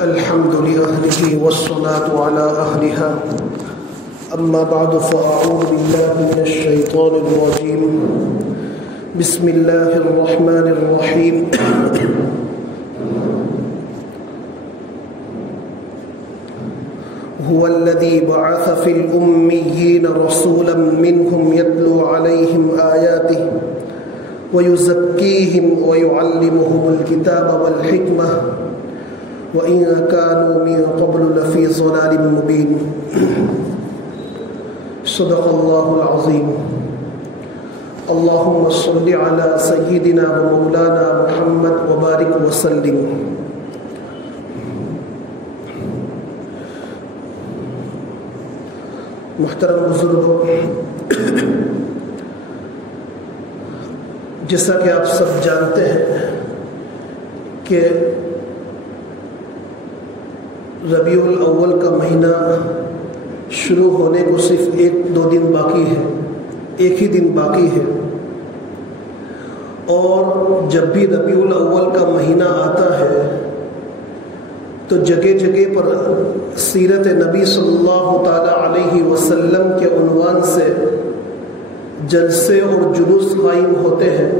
الحمد لأهله والصلاة على أهلها أما بعد فأعوذ بالله من الشيطان الرجيم بسم الله الرحمن الرحيم هو الذي بعث في الأميين رسولا منهم يتلو عليهم آياته ويزكيهم ويعلمهم الكتاب والحكمة وإن كانوا من قبل لفي ضلال مبين صدق الله العظيم اللهم صل على سيدنا ومولانا محمد وبارك وسلم محترم بزرگوں، جیسا کہ آپ سب جانتے ہیں کہ ربیع الاول کا مہینہ شروع ہونے کو صرف 1-2 دن باقی ہے، ایک ہی دن باقی ہے، اور جب بھی ربیع الاول کا مہینہ آتا ہے تو جگہ جگہ پر سیرت نبی صلی اللہ تعالی علیہ وسلم کے عنوان سے جلسے اور جلوس قائم ہوتے ہیں،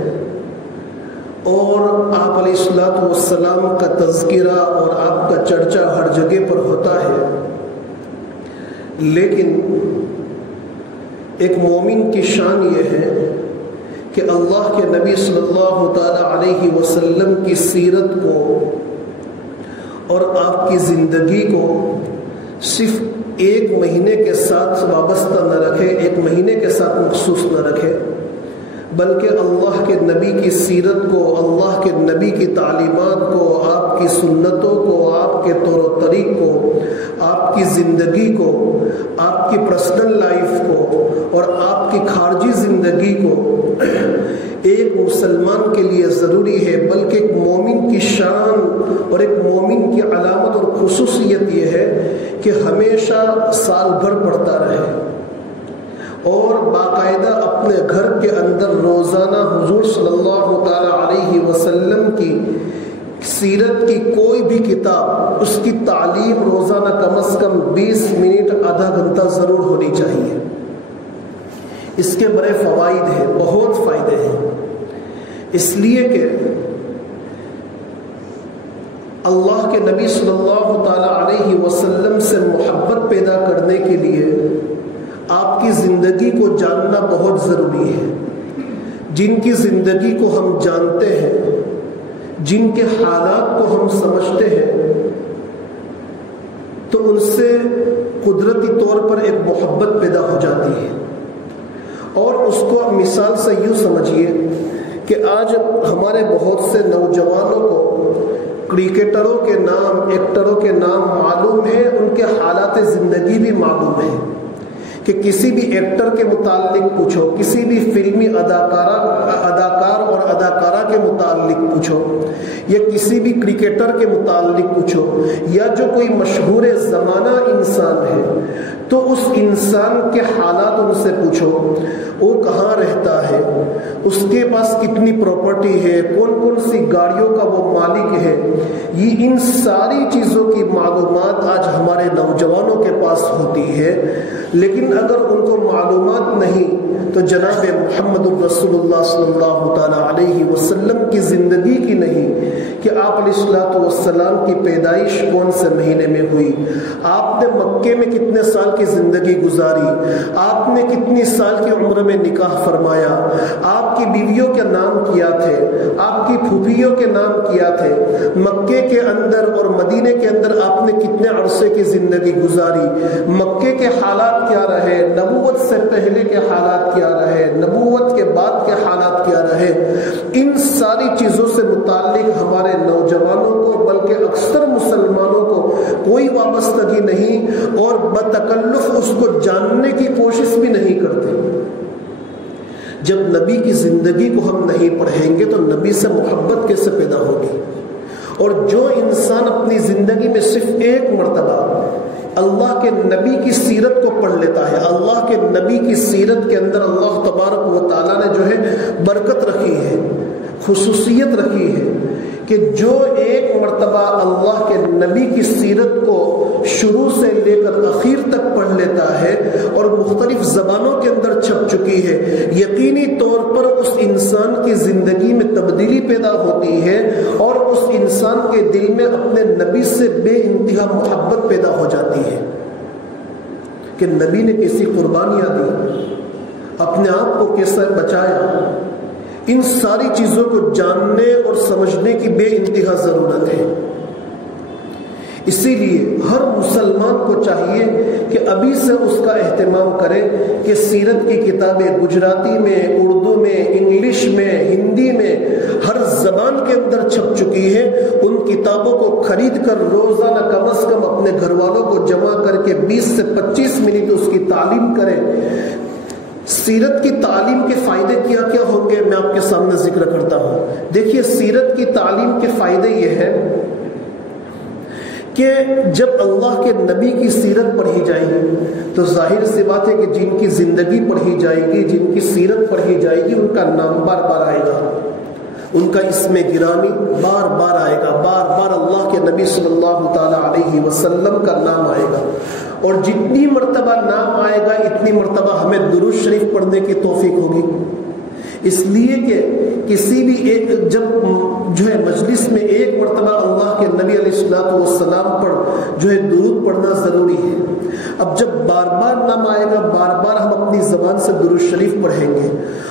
اور آپ علیہ الصلوۃ والسلام کا تذکرہ اور آپ کا چرچا ہر جگہ پر ہوتا ہے۔ لیکن ایک مومن کی شان یہ ہے کہ اللہ کے نبی صلی اللہ تعالی علیہ وسلم کی سیرت کو اور آپ کی زندگی کو صرف ایک مہینے کے ساتھ وابستہ نہ رکھے، ایک مہینے کے ساتھ مخصوص نہ رکھے، بلکہ اللہ کے نبی کی سیرت کو، اللہ کے نبی کی تعلیمات کو، آپ کی سنتوں کو، آپ کے طور و طریق کو، آپ کی زندگی کو، آپ کی پرسنل لائف کو اور آپ کی خارجی زندگی کو ایک مسلمان کے لیے ضروری ہے، بلکہ ایک مومن کی شان اور ایک مومن کی علامت اور خصوصیت یہ ہے کہ ہمیشہ سال بھر پڑھتا رہے اور باقاعدہ اپنے گھر کے اندر روزانہ حضور صلی اللہ تعالی علیہ وسلم کی سیرت کی کوئی بھی کتاب، اس کی تعلیم روزانہ کم از کم 20 منٹ آدھا گھنٹہ ضرور ہونی چاہیے۔ اس کے بڑے فوائد ہیں، بہت فائدے ہیں، اس لیے کہ اللہ کے نبی صلی اللہ تعالی علیہ وسلم سے محبت پیدا کرنے کے لیے آپ کی زندگی کو جاننا بہت ضروری ہے۔ جن کی زندگی کو ہم جانتے ہیں، جن کے حالات کو ہم سمجھتے ہیں، تو ان سے قدرتی طور پر ایک محبت پیدا ہو جاتی ہے۔ اور اس کو مثال سے یوں سمجھیے کہ آج ہمارے بہت سے نوجوانوں کو کرکٹروں کے نام، ایکٹروں کے نام معلوم ہیں، ان کے حالات زندگی بھی معلوم ہیں کہ کسی بھی ایکٹر کے متعلق پوچھو، کسی بھی فلمی اداکار اور اداکارہ کے متعلق پوچھو، یا کسی بھی کرکٹر کے متعلق پوچھو، یا جو کوئی مشہور زمانہ انسان ہے تو اس انسان کے حالات ان سے پوچھو، وہ کہاں رہتا ہے، اس کے پاس کتنی پراپرٹی ہے، کون کون سی گاڑیوں کا وہ مالک ہے، یہ ان ساری چیزوں کی معلومات آج ہمارے نوجوانوں کے پاس ہوتی ہے۔ لیکن اگر ان کو معلومات نہیں تو جناب محمد الرسول اللہ صلی اللہ تعالی علیہ وسلم کی زندگی کی نہیں کہ آپ علیہ الصلوۃ والسلام کی پیدائش کون سے مہینے میں ہوئی، آپ نے مکے میں کتنے سال کی زندگی گزاری، آپ نے کتنی سال کی عمر میں نکاح فرمایا، آپ کی بیویوں کے نام کیا تھے، آپ کی پھوپھیوں کے نام کیا تھے، مکے کے اندر اور مدینے کے اندر آپ نے کتنے عرصے کی زندگی گزاری، مکے کے حالات کیا رہے، نبوت سے پہلے کے حالات کیا رہے، نبوت کے بعد کے حالات کیا رہے، ان ساری چیزوں سے متعلق ہمارے نوجوانوں کو، بلکہ اکثر مسلمانوں کو کوئی وابستگی نہیں، اور بتکلف اس کو جاننے کی کوشش بھی نہیں کرتے۔ جب نبی کی زندگی کو ہم نہیں پڑھیں گے تو نبی سے محبت کیسے پیدا ہوگی؟ اور جو انسان اپنی زندگی میں صرف ایک مرتبہ اللہ کے نبی کی سیرت کو پڑھ لیتا ہے، اللہ کے نبی کی سیرت کے اندر اللہ تبارک و تعالیٰ نے جو ہے برکت رکھی ہے، خصوصیت رکھی ہے کہ جو ایک مرتبہ اللہ کے نبی کی سیرت کو شروع سے لے کر اخیر تک پڑھ لیتا ہے اور مختلف زبانوں کے اندر چھپ چکی ہے، یقینی طور پر اس انسان کی زندگی میں تبدیلی پیدا ہوتی ہے اور اس انسان کے دل میں اپنے نبی سے بے انتہا محبت پیدا ہو جاتی ہے کہ نبی نے کیسی قربانیاں دی، اپنے آپ کو کیسا بچایا۔ ان ساری چیزوں کو جاننے اور سمجھنے کی بے انتہا ضرورت ہے۔ اسی لیے ہر مسلمان کو چاہیے کہ ابھی سے اس کا اہتمام کرے کہ سیرت کی کتابیں گجراتی میں، اردو میں، انگلش میں، ہندی میں، ہر زبان کے اندر چھپ چکی ہے۔ ان کتابوں کو خرید کر روزانہ کم از کم اپنے گھر والوں کو جمع کر کے 20 سے 25 منٹ اس کی تعلیم کریں۔ سیرت کی تعلیم کے فائدے کیا کیا ہوں گے میں آپ کے سامنے ذکر کرتا ہوں۔ دیکھیے، سیرت کی تعلیم کے فائدے یہ ہیں کہ جب اللہ کے نبی کی سیرت پڑھی جائے گی تو ظاہر سی بات ہے کہ جن کی زندگی پڑھی جائے گی، جن کی سیرت پڑھی جائے گی، ان کا نام بار بار آئے گا، ان کا اسم گرامی بار بار آئے گا، بار بار اللہ کے نبی صلی اللہ تعالی علیہ وسلم کا نام آئے گا، اور جتنی مرتبہ نام آئے گا اتنی مرتبہ ہمیں درود شریف پڑھنے کی توفیق ہوگی۔ اس لیے کہ کسی بھی جب مجلس میں ایک مرتبہ اللہ کے نبی علیہ الصلوۃ والسلام پر درود پڑھنا ضروری ہے۔ اب جب بار بار نام آئے گا، بار بار ہم اپنی زبان سے درود شریف پڑھیں گے،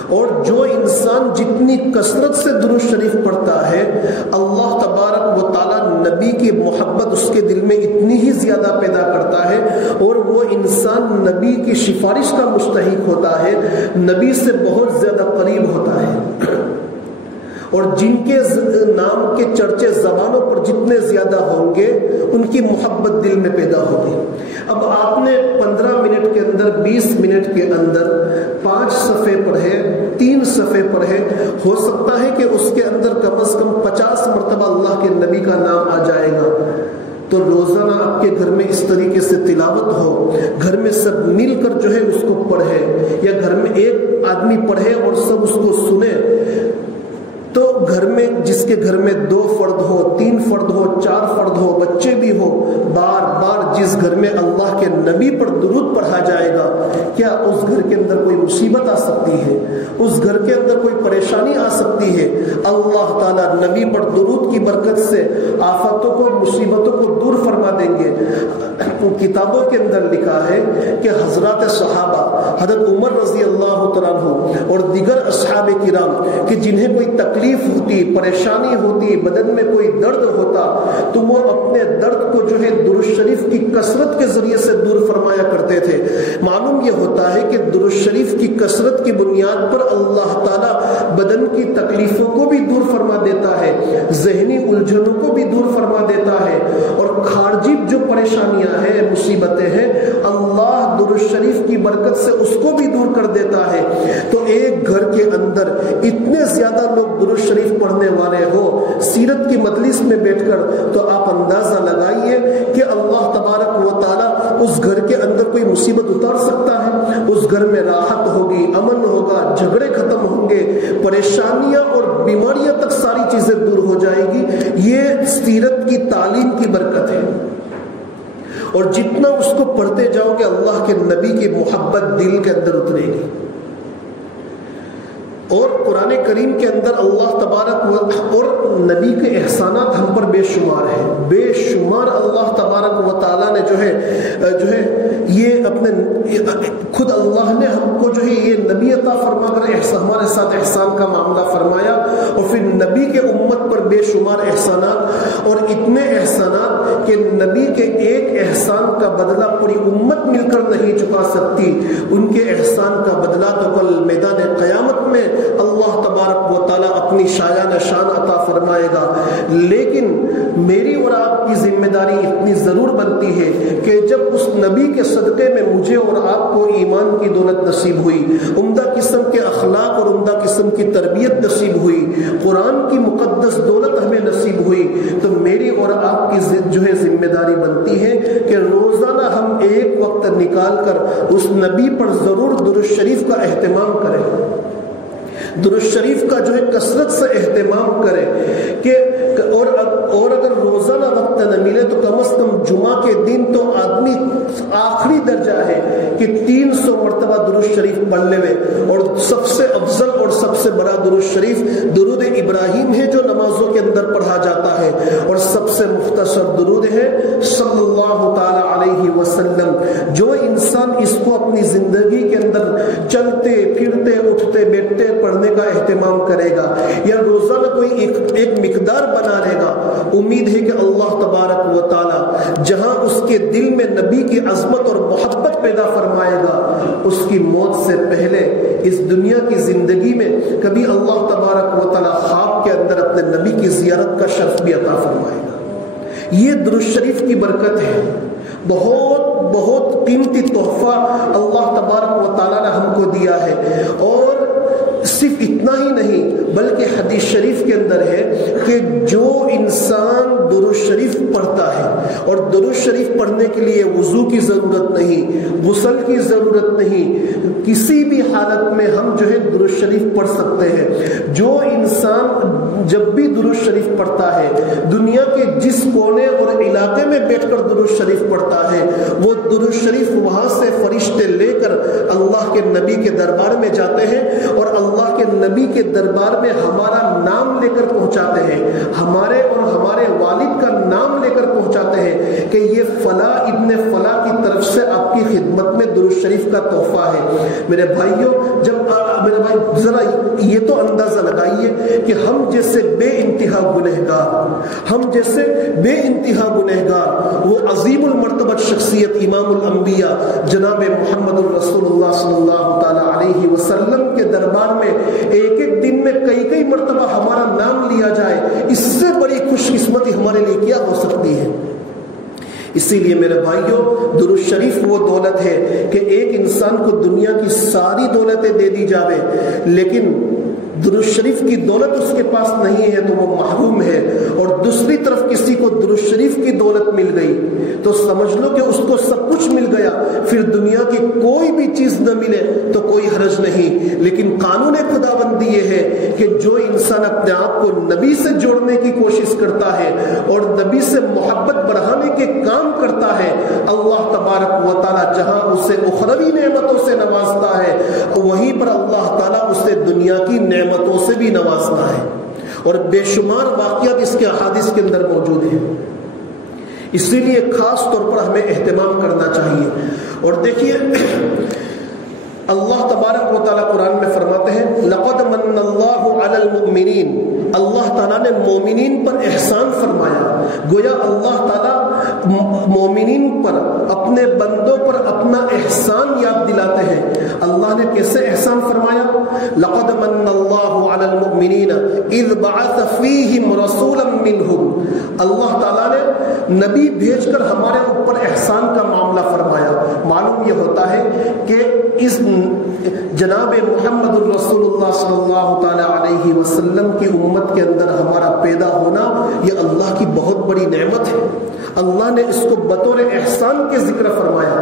اور جو انسان جتنی کثرت سے درود شریف پڑھتا ہے، اللہ تبارک و تعالیٰ نبی کی محبت اس کے دل میں اتنی ہی زیادہ پیدا کرتا ہے، اور وہ انسان نبی کی سفارش کا مستحق ہوتا ہے، نبی سے بہت زیادہ قریب ہوتا ہے، اور جن کے نام کے چرچے زبانوں پر جتنے زیادہ ہوں گے ان کی محبت دل میں پیدا ہوگی۔ اب آپ نے 15 منٹ کے اندر، 20 منٹ کے اندر 5 صفحے پڑھے، 3 صفحے پڑھے، ہو سکتا ہے کہ اس کے اندر کم از کم 50 مرتبہ اللہ کے نبی کا نام آ جائے گا۔ تو روزانہ آپ کے گھر میں اس طریقے سے تلاوت ہو، گھر میں سب مل کر اس کو پڑھے، یا گھر میں ایک آدمی پڑھے اور سب اس کو سنے، تو گھر میں جس کے گھر میں 2 فرد ہو، 3 فرد ہو، 4 فرد ہو، بچے بھی ہو، بار بار جس گھر میں اللہ کے نبی پر درود پڑھا جائے گا، کیا اس گھر کے اندر کوئی مصیبت آ سکتی ہے؟ اس گھر کے اندر کوئی پریشانی آ سکتی ہے؟ اللہ تعالیٰ نبی پر درود کی برکت سے آفتوں کو، مصیبتوں کو دور فرما دیں گے۔ کتابوں کے اندر لکھا ہے کہ حضرات صحابہ، حضرت عمر رضی اللہ تعالیٰ عنہ اور دیگر اصحاب کرام، کہ جنہیں کوئی تکلیف ہوتی، پریشانی ہوتی، بدن میں کوئی درد ہوتا، تو وہ اپنے درد کو درود شریف کی کثرت کے ذریعے سے دور فرمایا کرتے تھے۔ معلوم یہ ہوتا ہے کہ درود شریف کی کثرت کی بنیاد پر اللہ تعالیٰ بدن کی تکلیفوں کو بھی دور فرما دیتا ہے، ذہنی الجھنوں کو بھی دور فرما دیتا ہے، اور خارجی جو پریشانیاں ہیں، مصیبتیں ہیں، اللہ درود شریف کی برکت سے اس کو بھی دور کر دیتا ہے۔ تو ایک گھر کے اندر اتنے زیادہ لوگ درود شریف پڑھنے والے ہو سیرت کی مجلس میں بیٹھ کر، تو آپ اندازہ لگائیے کہ اللہ تبارک و تعالیٰ اس گھر کے اندر کوئی مصیبت اتار سکتا ہے، اس گھر میں راحت ہوگی، امن ہوگا، جھگڑے ختم ہوں گے، پریشانیاں اور بیماریاں تک ساری چیزیں دور ہو جائے گی۔ یہ سیرت کی تعلیم کی برکت ہے، اور جتنا اس کو پڑھتے جاؤ گے اللہ کے نبی کی محبت دل کے اندر اترے گی۔ اور قرآن کریم کے اندر اللہ تبارک اور نبی کے احسانات ہم پر بے شمار ہیں، بے شمار اللہ تبارک و تعالیٰ نے یہ اپنے خود اللہ نے ہم کو یہ نبی عطا فرما کر ہمارے ساتھ احسان کا معاملہ فرمایا، اور پھر نبی کے امت پر بے شمار احسانات، اور اتنے احسانات کہ نبی کے ایک احسان کا بدلہ پوری امت مل کر نہیں چکا سکتی۔ ان کے احسان کا بدلہ تو کل میدان قیامت میں اللہ تبارک و تعالیٰ اپنی شایان شان عطا فرمائے گا۔ لیکن میری اور آپ کی ذمہ داری اتنی ضرور بنتی ہے کہ جب اس نبی کے صدقے میں مجھے اور آپ کو ایمان کی دولت نصیب ہوئی، عمدہ قسم کے اخلاق اور عمدہ قسم کی تربیت نصیب ہوئی، قرآن کی مقدس دولت ہمیں نصیب ہوئی، تو میری اور آپ کی ذمہ داری بنتی ہے کہ روزانہ ہم ایک وقت نکال کر اس نبی پر ضرور درود شریف کا اہتمام کریں، درود شریف کا کثرت سے اہتمام کریں، کہ درجہ ہے کہ 300 مرتبہ درود شریف پڑھ لے، اور سب سے افضل اور سب سے بڑا درود شریف درود ابراہیم ہے جو نمازوں کے اندر پڑھا جاتا ہے، اور سب سے مختصر درود ہے صلی اللہ تعالی علیہ وسلم۔ جو انسان اس کو اپنی زندگی کے اندر چلتے پھرتے اٹھتے بیٹھتے پڑھنے کا اہتمام کرے گا یا روزانہ کوئی ایک مقدار بنا لے گا، امید ہے کہ اللہ تبارک و تعالی جہاں اس کے دل میں نبی کی عظمت اور محبت پیدا فرمائے گا، اس کی موت سے پہلے اس دنیا کی زندگی میں کبھی اللہ تبارک و تعالی خواب کے اندر اپنے نبی کی زیارت کا شرف بھی عطا فرمائے گا۔ یہ درود شریف کی برکت ہے، بہت بہت قیمتی تحفہ اللہ تبارک و تعالی نے ہم کو دیا ہے۔ اور صرف اتنا ہی نہیں بلکہ حدیث شریف کے اندر ہے کہ جو انسان درود شریف پڑھتا ہے، اور درود شریف پڑھنے کے لیے وضو کی ضرورت نہیں، غسل کی ضرورت نہیں، کسی بھی حالت میں ہم جو ہے درود شریف پڑھ سکتے ہیں۔ جو انسان جب بھی درود شریف پڑھتا ہے، دنیا کے جس کونے اور علاقے میں بیٹھ کر درود شریف پڑھتا ہے، وہ درود شریف وہاں سے فرشتے لے کر اللہ کے نبی کے دربار میں جاتے ہیں، اور اللہ کے نبی کے دربار میں ہمارا نام لے کر پہنچاتے ہیں، ہمارے اور ہمارے والد کا نام لے کر پہنچاتے ہیں کہ یہ فلاں ابن فلاں کی طرف سے آپ کی خدمت میں درود شریف کا تحفہ ہے۔ میرے بھائیوں، جب میرے بھائی ذرا یہ تو اندازہ لگائیے کہ ہم جیسے بے انتہا گنہگار وہ عظیم المرتبہ شخصیت امام الانبیاء جناب محمد الرسول اللہ صلی اللہ تعالی علیہ وسلم کے دربار میں ایک دن میں کئی مرتبہ ہمارا نام لیا جائے، اس سے بڑی خوش قسمتی ہمارے لیے کیا ہو سکتی ہے؟ اسی لیے میرے بھائیوں، درود شریف وہ دولت ہے کہ ایک انسان کو دنیا کی ساری دولتیں دے دی جاوے، لیکن درود شریف کی دولت اس کے پاس نہیں ہے تو وہ محروم ہے، اور دوسری طرف کسی کو درود شریف کی دولت مل گئی تو سمجھ لو کہ اس کو سب کچھ مل گیا، پھر دنیا کی کوئی بھی چیز نہ ملے تو کوئی حرج نہیں۔ لیکن قانون خداوندی یہ ہے کہ جو انسان اپنے آپ کو نبی سے جوڑنے کی کوشش کرتا ہے اور نبی سے محبت بڑھانے کے کام کرتا ہے، اللہ تبارک و تعالی جہاں اسے اخروی نعمتوں سے نوازتا ہے، وہیں پر اللہ تعالیٰ اسے دنیا کی نعمتوں سے بھی نوازتا ہے، اور بے شمار واقعات اس کے احادیث کے اندر موجود ہیں۔ اسی لیے خاص طور پر ہمیں اہتمام کرنا چاہیے۔ اور دیکھیے اللہ تبارک و تعالیٰ قرآن میں فرماتے ہیں لَقَدْ مَنَّ اللَّهُ عَلَى الْمُؤْمِنِينَ، اللہ تعالیٰ نے مومنین پر احسان فرمایا۔ گویا اللہ تعالیٰ مومنین پر، اپنے بندوں پر اپنا احسان یاد دلاتے ہیں۔ اللہ نے کیسے احسان فرمایا؟ لَقَدْ مَنَّ اللَّهُ عَلَى الْمُؤْمِنِينَ إِذْ بَعَثَ فِيهِمْ رَسُولًا مِّنْهُمْ، اللہ تعالیٰ نے نبی بھیج کر ہمارے اوپر احسان کا معاملہ فرمایا۔ معلوم یہ ہوتا ہے کہ اس جناب محمد الرسول اللہ صلی اللہ تعالی علیہ وسلم کی امت کے اندر ہمارا پیدا ہونا یہ اللہ کی بہت بڑی نعمت ہے۔ اللہ نے اس کو بطور احسان کے ذکر فرمایا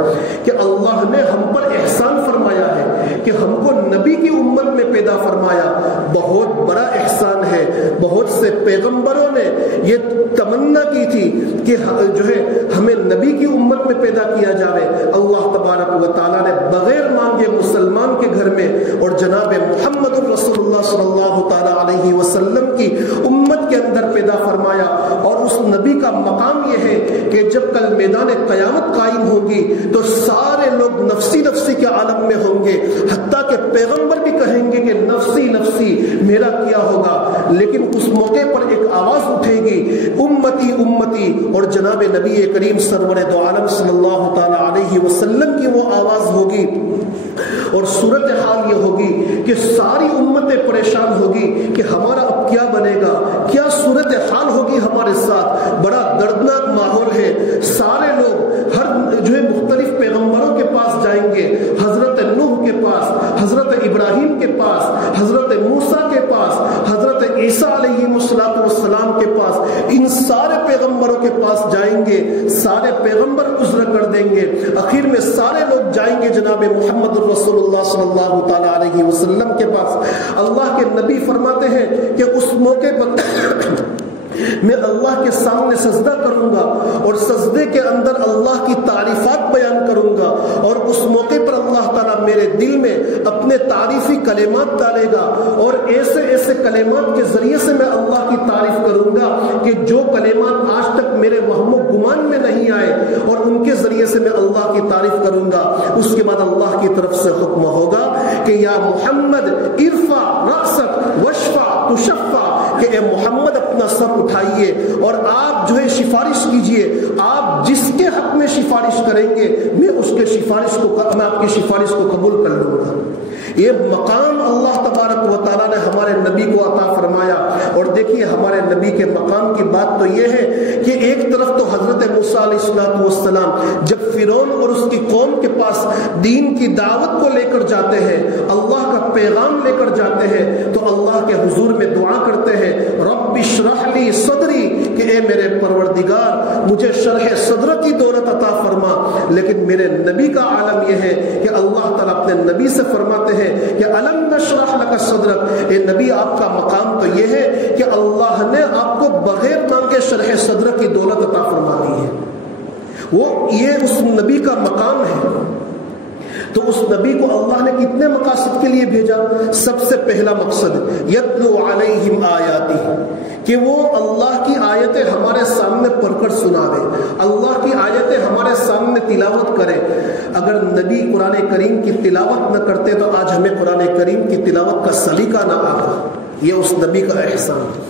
کہ اللہ نے ہم پر احسان فرمایا ہے کہ ہم کو نبی کی امت میں پیدا فرمایا۔ بہت بڑا احسان ہے۔ بہت سے پیغمبروں نے یہ تمنا کی تھی کہ جو ہے ہمیں نبی کی امت میں پیدا کیا جائے، اللہ تبارک و تعالیٰ نے بغیر مانگے مسلمان کے گھر میں اور جناب محمد الرسول اللہ صلی اللہ تعالی علیہ وسلم کی امت کے اندر پیدا فرمایا۔ اور اس نبی کا مقام یہ ہے کہ جب کل میدان قیامت قائم ہوگی تو سارے لوگ نفسی نفسی کے عالم میں ہوں گے، حتیٰ کہ پیغمبر بھی کہیں گے کہ نفسی نفسی میرا کیا ہوگا، لیکن اس موقع پر ایک آواز اٹھے گی امتی امتی، اور جناب نبی کریم سرور دو عالم صلی اللہ تعالی علیہ وسلم کی وہ آواز ہوگی، اور صورتحال یہ ہوگی کہ ساری امتیں پریشان ہوگی کہ ہمارا اب کیا بنے گا، کیا صورتحال ہوگی ہمارے ساتھ۔ بڑا دردناک ماحول ہے۔ سارے لوگ ہر جو ہے مختلف پیغمبروں کے پاس جائیں گے، حضرت نوح کے پاس، حضرت ابراہیم کے پاس، حضرت موسیٰ کے پاس، حضرت عیسیٰ علیہ السلام کے پاس، ان سارے پیغمبروں کے پاس جائیں گے۔ سارے پیغمبر عذر کر دیں گے، آخر میں سارے لوگ جائیں گے جناب محمد الرسول اللہ صلی اللہ تعالی علیہ وسلم کے پاس۔ اللہ کے نبی فرماتے ہیں کہ اس موقع پر میں اللہ کے سامنے سجدہ کروں گا، اور سجدے کے اندر اللہ کی تعریفات بیان کروں گا، اللہ تعالیٰ میرے دل میں اپنے تعریفی کلمات ڈالے گا، اور ایسے ایسے کلمات کے ذریعے سے میں اللہ کی تعریف کروں گا کہ جو کلمات آج تک میرے وہم و گمان میں نہیں آئے، اور ان کے ذریعے سے میں اللہ کی تعریف کروں گا۔ اس کے بعد اللہ کی طرف سے حکم ہوگا کہ یا محمد ارفع رأسک واشفع تشفع، کہ اے محمد اپنا سر اٹھائیے اور آپ جو ہے سفارش کیجئے، آپ جس کے حق میں سفارش کریں گے میں اس کے میں آپ کی سفارش کو قبول کر لوں گا۔ یہ مقام اللہ تبارک و تعالیٰ نے ہمارے نبی کو عطا فرمایا۔ اور دیکھیے ہمارے نبی کے مقام کی بات تو یہ ہے کہ ایک طرف تو حضرت موسیٰ علیہ السلام جب فرعون اور اس کی قوم کے پاس دین کی دعوت کو لے کر جاتے ہیں، اللہ کا پیغام لے کر جاتے ہیں، تو اللہ کے حضور میں دعا کرتے ہیں رب اشرح لی صدری، کہ اے میرے پروردگار مجھے شرح صدر کی دولت عطا فرما۔ لیکن میرے نبی کا عالم یہ ہے کہ اللہ تعالیٰ اپنے نبی سے فرماتے ہیں کہ الم نشرح لک صدرک، اے نبی آپ کا مقام تو یہ ہے کہ اللہ نے آپ کو بغیر مانگے شرح صدر کی دولت عطا فرما دی ہے۔ یہ اس نبی کا مقام ہے۔ تو اس نبی کو اللہ نے کتنے مقاصد کے لیے بھیجا؟ سب سے پہلا مقصد یتلو علیہم آیاتہ، کہ وہ اللہ کی آیتیں ہمارے سامنے پڑھ کر سناوے، اللہ کی آیتیں ہمارے سامنے تلاوت کرے۔ اگر نبی قرآن کریم کی تلاوت نہ کرتے تو آج ہمیں قرآن کریم کی تلاوت کا سلیقہ نہ آتا۔ یہ اس نبی کا احسان ہے۔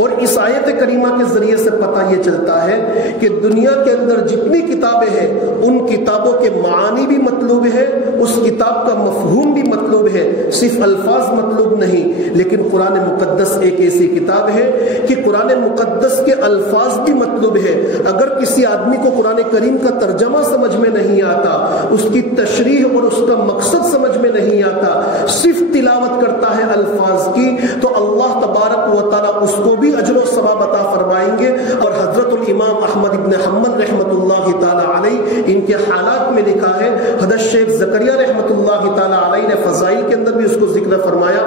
اور اس آیت کریمہ کے ذریعے سے پتہ یہ چلتا ہے کہ دنیا کے اندر جتنی کتابیں ہیں ان کتابوں کے معانی بھی مطلوب ہے، اس کتاب کا مفہوم بھی مطلوب ہے، صرف الفاظ مطلوب نہیں۔ لیکن قرآن مقدس ایک ایسی کتاب ہے کہ قرآن مقدس کے الفاظ بھی مطلوب ہے۔ اگر کسی آدمی کو قرآن کریم کا ترجمہ سمجھ میں نہیں آتا، اس کی تشریح اور اس کا مقصد سمجھ میں نہیں آتا، صرف تلاوت کرتا ہے الفاظ کی، تو اللہ تبارک و تعالیٰ اس کو بھی اجر و ثواب عطا فرمائیں گے۔ اور حضرت الامام احمد ابن حنبل رحمۃ اللہ تعالی علیہ ان کے حالات میں لکھا ہے، حضرت شیخ زکریا رحمۃ اللہ تعالی علیہ نے فضائل کے اندر بھی اس کو ذکر فرمایا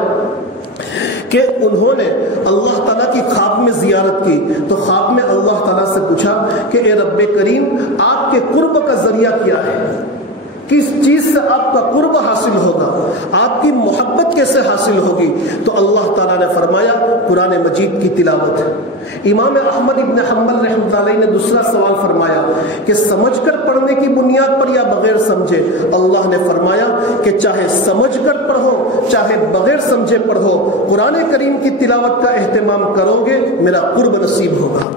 کہ انہوں نے اللہ تعالیٰ کی خواب میں زیارت کی، تو خواب میں اللہ تعالیٰ سے پوچھا کہ اے رب کریم آپ کے قرب کا ذریعہ کیا ہے، کس چیز سے آپ کا قرب حاصل ہوگا، آپ کی محبت کیسے حاصل ہوگی؟ تو اللہ تعالیٰ نے فرمایا قرآن مجید کی تلاوت ہے۔ امام احمد ابن حنبل رحمۃ اللہ علیہ نے دوسرا سوال فرمایا کہ سمجھ کر پڑھنے کی بنیاد پر یا بغیر سمجھے؟ اللہ نے فرمایا کہ چاہے سمجھ کر پڑھو چاہے بغیر سمجھے پڑھو، قرآن کریم کی تلاوت کا اہتمام کرو گے میرا قرب نصیب ہوگا۔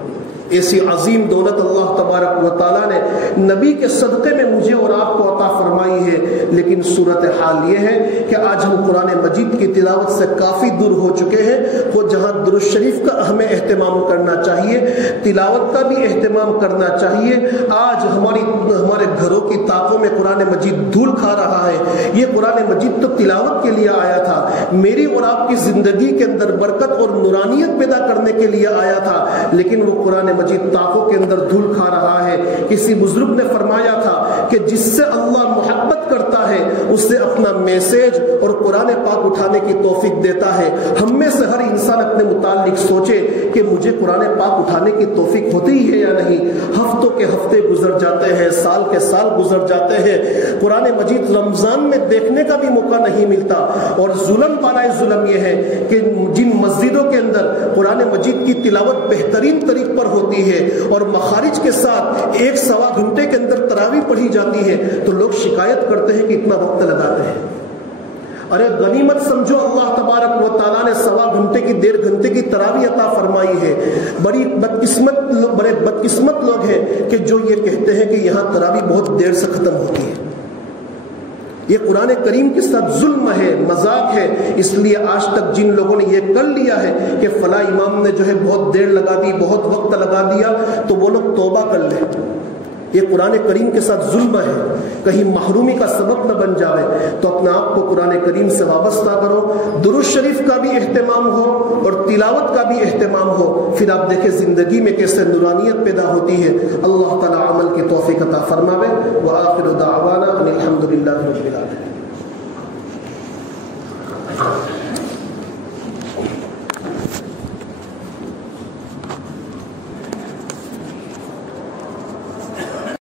ایسی عظیم دولت اللہ تبارک و تعالیٰ نے نبی کے صدقے میں مجھے اور آپ کو عطا فرمائی ہے۔ لیکن صورتحال یہ ہے کہ آج ہم قرآن مجید کی تلاوت سے کافی دور ہو چکے ہیں۔ وہ جہاں درود شریف کا ہمیں اہتمام کرنا چاہیے، تلاوت کا بھی اہتمام کرنا چاہیے، آج ہمارے گھروں کی طاقوں میں قرآن مجید دھول کھا رہا ہے۔ یہ قرآن مجید تو تلاوت کے لیے آیا تھا، میری اور آپ کی زندگی کے اندر برکت اور نورانیت پیدا کرنے کے لیے آیا تھا، لیکن وہ قرآن مجید طاقوں کے اندر دھول کھا رہا ہے۔ کسی بزرگ نے فرمایا تھا کہ جس سے اللہ محبت کرتا ہے اس سے اپنا میسیج اور قرآن پاک اٹھانے کی توفیق دیتا ہے۔ ہم میں سے ہر انسان اپنے متعلق سوچے کہ مجھے قرآن پاک اٹھانے کی توفیق ہوتی ہے یا نہیں۔ ہفتوں کے ہفتے گزر جاتے ہیں، سال کے سال گزر جاتے ہیں، قرآن مجید رمضان میں دیکھنے کا بھی موقع نہیں ملتا۔ اور ظلم بالائے ظلم یہ ہے کہ جن مسجدوں کے اندر قرآن مجید کی تلاوت بہترین طریق پر ہوتی ہے اور مخارج کے ساتھ 1-سوا گھنٹے کے اندر تراویح پڑھی جاتی ہے، تو لوگ شکایت کرتے ہیں کہ اتنا وقت لگاتے ہیں۔ ارے غنیمت سمجھو، اللہ تبارک و تعالیٰ نے 1.25 گھنٹے کی 1.5 گھنٹے کی تراویح عطا فرمائی ہے۔ بڑے بدقسمت لوگ ہیں کہ جو یہ کہتے ہیں کہ یہاں تراویح بہت دیر سے ختم ہوتی ہے۔ یہ قرآن کریم کے ساتھ ظلم ہے، مذاق ہے۔ اس لیے آج تک جن لوگوں نے یہ کر لیا ہے کہ فلاں امام نے جو ہے بہت دیر لگا دی، بہت وقت لگا دیا، تو وہ لوگ توبہ کر لیں۔ یہ قرآن کریم کے ساتھ ظلم ہے، کہیں محرومی کا سبب نہ بن جائے۔ تو اپنے آپ کو قرآن کریم سے وابستہ کرو، درود شریف کا بھی اہتمام ہو اور تلاوت کا بھی اہتمام ہو، پھر آپ دیکھیں زندگی میں کیسے نورانیت پیدا ہوتی ہے۔ اللہ تعالی عمل کی توفیق عطا فرماوے۔ وآخر دعوانا ان الحمد للہ رب العالمین۔